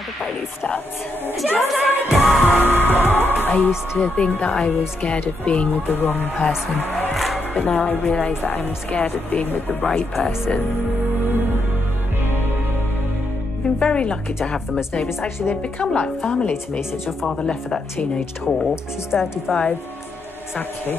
Now the party starts. Just like that. I used to think that I was scared of being with the wrong person, but now I realize that I'm scared of being with the right person. I've been very lucky to have them as neighbours. Actually, they've become like family to me since your father left for that teenage tour. She's 35. Exactly.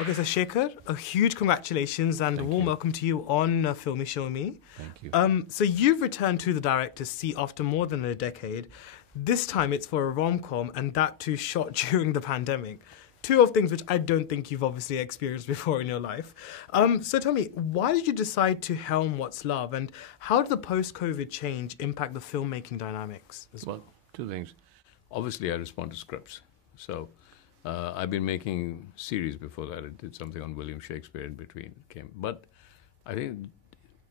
Okay, so Shekhar, a huge congratulations and a warm welcome to you on Filme Shilmy. Thank you. So you've returned to the director's seat after more than a decade. This time it's for a rom-com, and that too shot during the pandemic. Two of things which I don't think you've obviously experienced before in your life. So tell me, why did you decide to helm What's Love, and how did the post-COVID change impact the filmmaking dynamics as well? Well, two things. Obviously, I respond to scripts. So I've been making series before that. I did something on William Shakespeare in between. But I think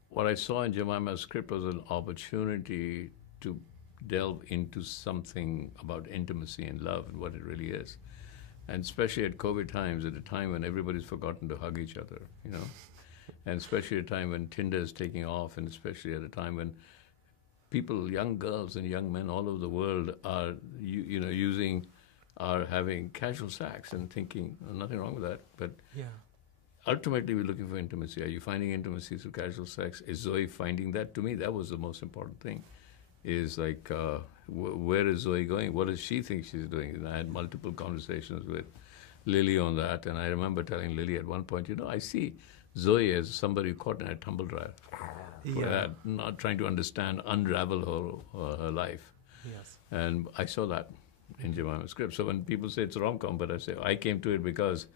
what I saw in Jemima's script was an opportunity to delve into something about intimacy and love and what it really is. And especially at COVID times, at a time when everybody's forgotten to hug each other, you know, and especially at a time when Tinder is taking off, and especially at a time when people, young girls and young men all over the world are, are having casual sex and thinking, nothing wrong with that, but ultimately we're looking for intimacy. Are you finding intimacy through casual sex? Is Zoe finding that? To me, that was the most important thing. Is like, where is Zoe going? What does she think she's doing? And I had multiple conversations with Lily on that, and I remember telling Lily at one point, I see Zoe as somebody caught in a tumble dryer, not trying to understand, unravel her life. Yes. And I saw that in Jemima's script. So when people say it's a rom-com, but I say I came to it because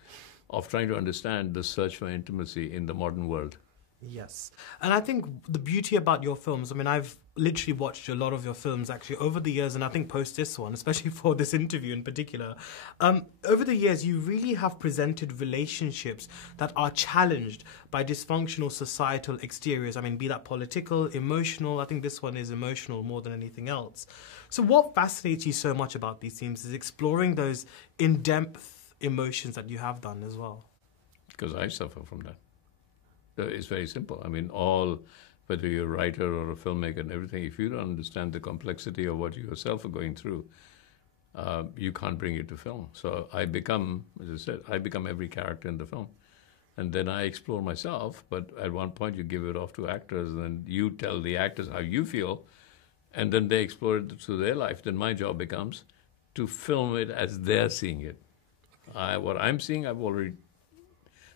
of trying to understand the search for intimacy in the modern world. Yes. And I think the beauty about your films, I mean, I've literally watched a lot of your films actually over the years, and I think post this one, especially for this interview in particular, over the years you really have presented relationships that are challenged by dysfunctional societal exteriors. I mean, be that political, emotional. I think this one is emotional more than anything else. So what fascinates you so much about these themes is exploring those in-depth emotions that you have done as well. Because I suffer from that. It's very simple. I mean, whether you're a writer or a filmmaker and everything, if you don't understand the complexity of what you yourself are going through, you can't bring it to film. So I become, as I said, every character in the film. And then I explore myself, but at one point you give it off to actors, and then you tell the actors how you feel, and then they explore it through their life. Then my job becomes to film it as they're seeing it. What I'm seeing, I've already...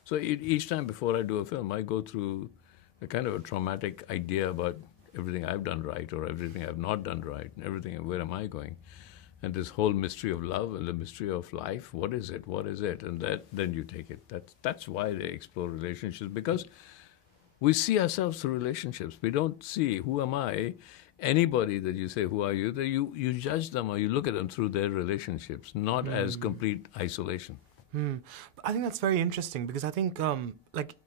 So each time before I do a film, I go through a kind of a traumatic idea about everything I've done right or everything I've not done right, and everything, where am I going? And this whole mystery of love and the mystery of life, what is it? What is it? And then you take it. That's why they explore relationships, because we see ourselves through relationships. We don't see, who am I? Anybody that you say, who are you? That you judge them or you look at them through their relationships, not as complete isolation. I think that's very interesting, because I think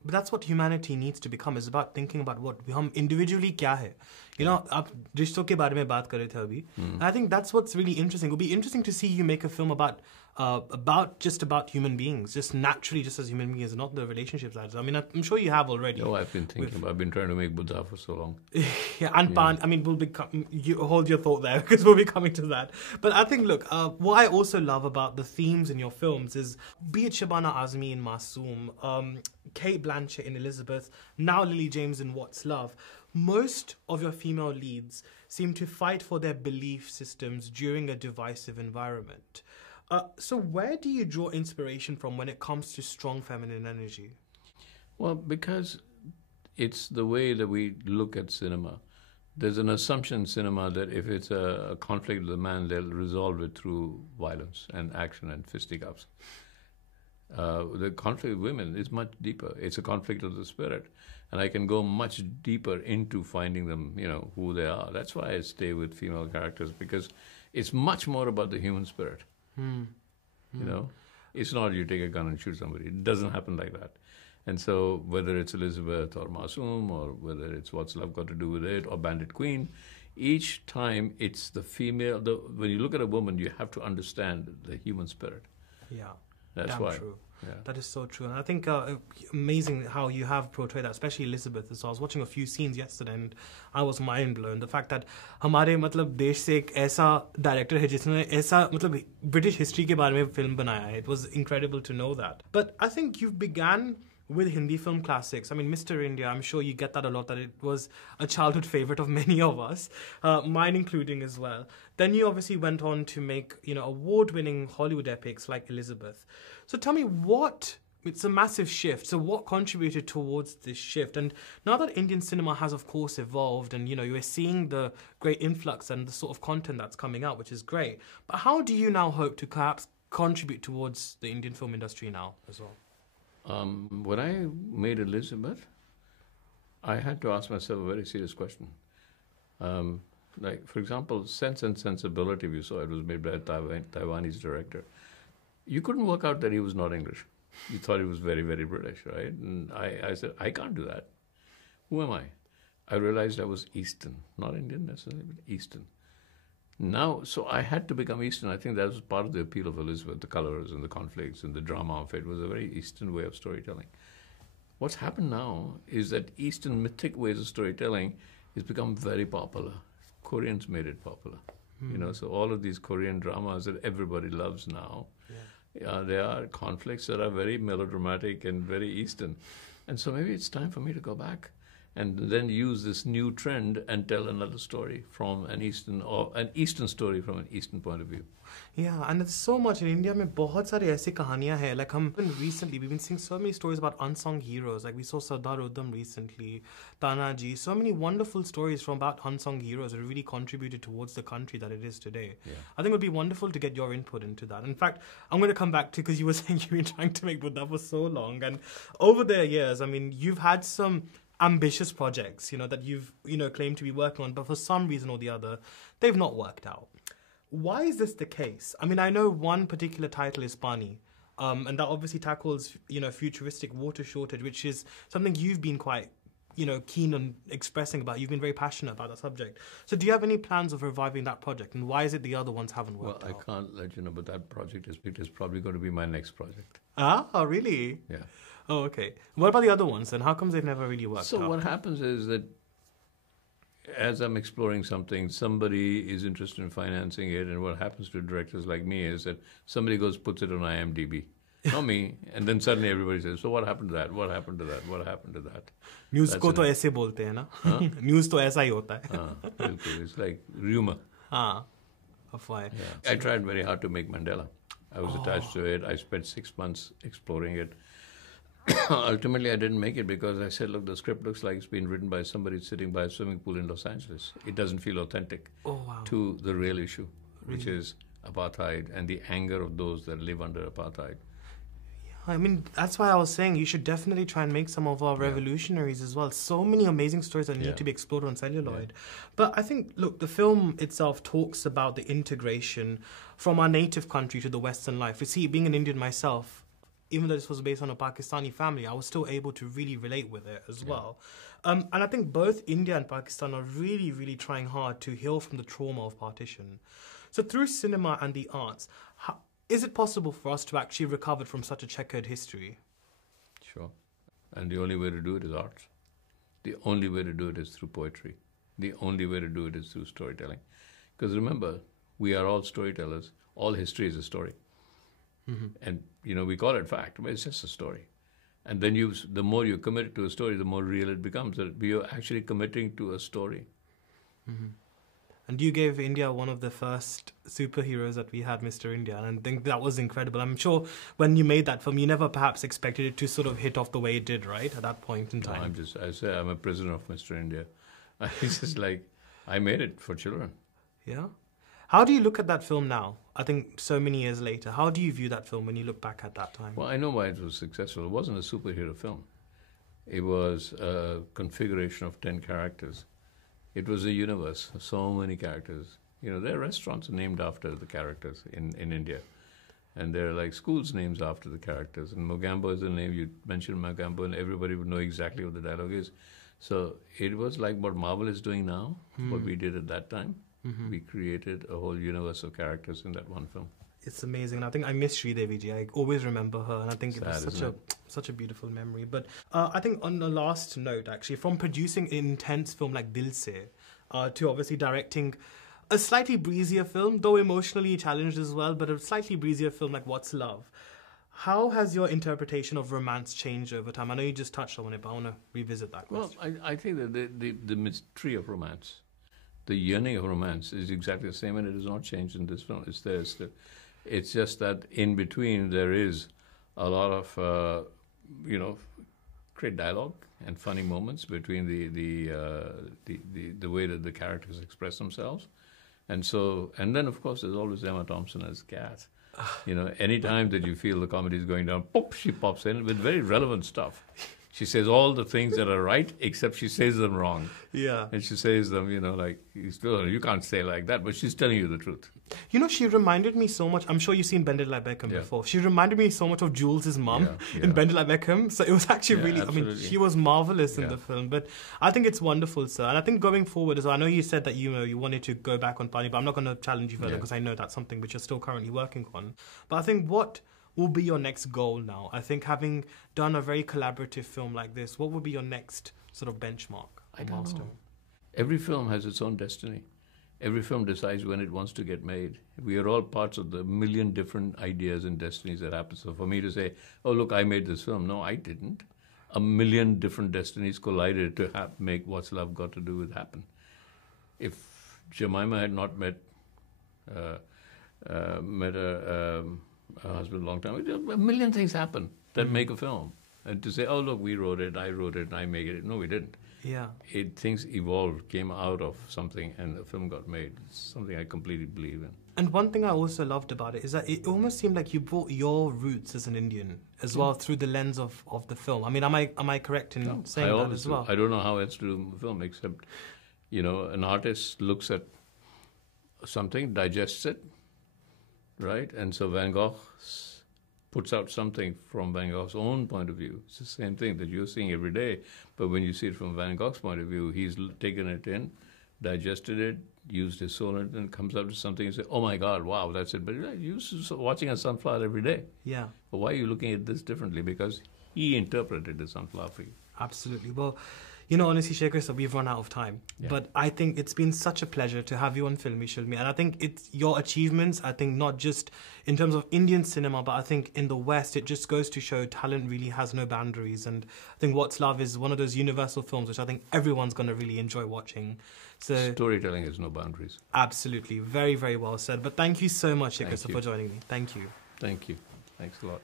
that's what humanity needs to become, is about thinking about what hum individually kya hai. You know, aap rishton ke bare mein baat kar rahe the abhi. And I think that's what's really interesting. It would be interesting to see you make a film about human beings, just naturally, just as human beings, not the relationships. I mean, I'm sure you have already. No, I've been thinking about, I've been trying to make Buddha for so long. Paani, I mean, you hold your thought there, because we'll be coming to that. But I think, look, what I also love about the themes in your films is, be it Shabana Azmi in Masoom, Kate Blanchett in Elizabeth, now Lily James in What's Love, most of your female leads seem to fight for their belief systems during a divisive environment. So where do you draw inspiration from when it comes to strong feminine energy? Well, because it's the way that we look at cinema. There's an assumption in cinema that if it's a conflict with a man, they'll resolve it through violence and action and fisticuffs. The conflict with women is much deeper. It's a conflict of the spirit. And I can go much deeper into finding them, who they are. That's why I stay with female characters, because it's much more about the human spirit. It's not you take a gun and shoot somebody. It doesn't happen like that. And so whether it's Elizabeth or Masoom, or whether it's What's Love Got to Do With It, or Bandit Queen, each time it's the female. When you look at a woman, you have to understand the human spirit. Yeah, that's damn why. True. Yeah. That is so true. And I think amazing how you have portrayed that, especially Elizabeth as well. I was watching a few scenes yesterday and I was mind blown. The fact that हमारे मतलब देश से एक ऐसा director है जिसने ऐसा मतलब British history के बारे में फिल्म बनाया है. It was incredible to know that. But I think you began with Hindi film classics. I mean, Mr. India, I'm sure you get that a lot, that it was a childhood favorite of many of us, mine including as well. Then you obviously went on to make, award-winning Hollywood epics like Elizabeth. So tell me it's a massive shift. So what contributed towards this shift? And now that Indian cinema has, of course, evolved and, you're seeing the great influx and the sort of content that's coming out, which is great. But how do you now hope to perhaps contribute towards the Indian film industry now as well? When I made Elizabeth, I had to ask myself a very serious question. Like, for example, Sense and Sensibility, we saw it was made by a Taiwanese director. You couldn't work out that he was not English. You thought he was very, very British, right? And I said, I can't do that. Who am I? I realized I was Eastern, not Indian necessarily, but Eastern. Now, so I had to become Eastern. I think that was part of the appeal of Elizabeth, the colors and the conflicts and the drama of it was a very Eastern way of storytelling. What's happened now is that Eastern mythic ways of storytelling has become very popular. Koreans made it popular. So all of these Korean dramas that everybody loves now, there are conflicts that are very melodramatic and very Eastern. And so maybe it's time for me to go back and then use this new trend and tell another story from an Eastern story from an Eastern point of view. Yeah, and there's so much in India. में बहुत सारी ऐसी कहानियाँ हैं. Like recently we've been seeing so many stories about unsung heroes. Like we saw Sardar Udham recently, Tanaji. So many wonderful stories from about unsung heroes that really contributed towards the country that it is today. Yeah. I think it would be wonderful to get your input into that. In fact, I'm going to come back to, because you were saying you've been trying to make Buddha for so long, and over the years, I mean, you've had some ambitious projects, that you've, claimed to be working on, but for some reason or the other, they've not worked out. Why is this the case? I mean, I know one particular title is Paani, and that obviously tackles, futuristic water shortage, which is something you've been quite, keen on expressing about. You've been very passionate about that subject. So do you have any plans of reviving that project? And why is it the other ones haven't worked out? Well, I can't let you know, but that project is probably going to be my next project. Ah, really? Yeah. Oh, okay. What about the other ones then? How comes they've never really worked out? So what happens is that as I'm exploring something, somebody is interested in financing it, and what happens to directors like me is that somebody puts it on IMDb. Not me. And then suddenly everybody says, so what happened to that? What happened to that? What happened to that? News को तो ऐसे बोलते हैं ना? News तो ऐसा ही होता है. It's like rumor. Afwaih. Yeah. I tried very hard to make Mandela. I was attached to it. I spent 6 months exploring it. Ultimately, I didn't make it because I said, look, the script looks like it's been written by somebody sitting by a swimming pool in Los Angeles. It doesn't feel authentic to the real issue, which is apartheid and the anger of those that live under apartheid. I mean, that's why I was saying you should definitely try and make some of our revolutionaries as well. So many amazing stories that need to be explored on celluloid. But I think, look, the film itself talks about the integration from our native country to the Western life. You see, being an Indian myself, even though this was based on a Pakistani family, I was still able to really relate with it as well. And I think both India and Pakistan are really, really trying hard to heal from the trauma of partition. So through cinema and the arts, is it possible for us to actually recover from such a checkered history? Sure. And the only way to do it is art. The only way to do it is through poetry. The only way to do it is through storytelling. Because remember, we are all storytellers. All history is a story. And, we call it fact, but it's just a story. And then the more you commit to a story, the more real it becomes. That you're actually committing to a story. And you gave India one of the first superheroes that we had, Mr. India, and I think that was incredible. I'm sure when you made that film, you never perhaps expected it to sort of hit off the way it did, right, at that point in time. No, I'm a prisoner of Mr. India. It's just like, I made it for children. Yeah? How do you look at that film now? I think so many years later. How do you view that film when you look back at that time? Well, I know why it was successful. It wasn't a superhero film. It was a configuration of 10 characters. It was a universe, so many characters. There are restaurants named after the characters in India. And there are like schools named after the characters. And Mogambo is the name. You mentioned Mogambo and everybody would know exactly what the dialogue is. So it was like what Marvel is doing now, what we did at that time. We created a whole universe of characters in that one film. it's amazing. And I think I miss Sridevi ji. I always remember her, and I think it was Sad, such a beautiful memory. But I think on the last note, actually, from producing an intense film like Dil Se, to obviously directing a slightly breezier film, though emotionally challenged as well, but a slightly breezier film like What's Love. How has your interpretation of romance changed over time? I know you just touched on it, but I want to revisit that question. Well, I think that the mystery of romance, the yearning of romance is exactly the same, and it has not changed in this film. It's there still. It's just that in between there is a lot of, great dialogue and funny moments between the way that the characters express themselves. And then of course there's always Emma Thompson as Kat. Any time that you feel the comedy is going down, pop, she pops in with very relevant stuff. She says all the things that are right, except she says them wrong. Yeah. And she says them, you can't say like that, but she's telling you the truth. She reminded me so much. I'm sure you've seen Bandit Like Beckham before. She reminded me so much of Jules' mum in Bandit Like Beckham. So it was actually really, absolutely. she was marvelous in the film. But I think it's wonderful, sir. And I think going forward as well, I know you said that you wanted to go back on Paani, but I'm not going to challenge you further because I know that's something which you're still currently working on. But I think what will be your next goal now? I think having done a very collaborative film like this, what would be your next sort of benchmark or milestone? Know. Every film has its own destiny. Every film decides when it wants to get made. We are all parts of the million different ideas and destinies that happen. So for me to say, oh, look, I made this film. No, I didn't. A million different destinies collided to make What's Love Got to Do with happen. If Jemima had not met her husband a long time ago, a million things happen that make a film. And to say, oh, look, we wrote it, I wrote it, I made it. No, we didn't. Yeah. Things evolved, came out of something, and the film got made. It's something I completely believe in. And one thing I also loved about it is that it almost seemed like you brought your roots as an Indian as well through the lens of the film. I mean, am I correct in saying that as well? I don't know how else to do a film except, an artist looks at something, digests it, right? And so Van Gogh puts out something from Van Gogh's own point of view. It's the same thing that you're seeing every day, but when you see it from Van Gogh's point of view, he's taken it in, digested it, used his soul, and then comes up to something and say, oh my God, wow, that's it. But you're watching a sunflower every day. Yeah. But why are you looking at this differently? Because he interpreted the sunflower for you. Absolutely. Well, honestly, Shekhar, so we've run out of time. Yeah. But I think it's been such a pleasure to have you on Filme Shilmy. And I think it's your achievements, I think not just in terms of Indian cinema, but I think in the West, it just goes to show talent really has no boundaries. And I think What's Love is one of those universal films which I think everyone's going to really enjoy watching. So storytelling has no boundaries. Absolutely. Very, very well said. But thank you so much, Shekhar, for joining me. Thank you. Thank you. Thanks a lot.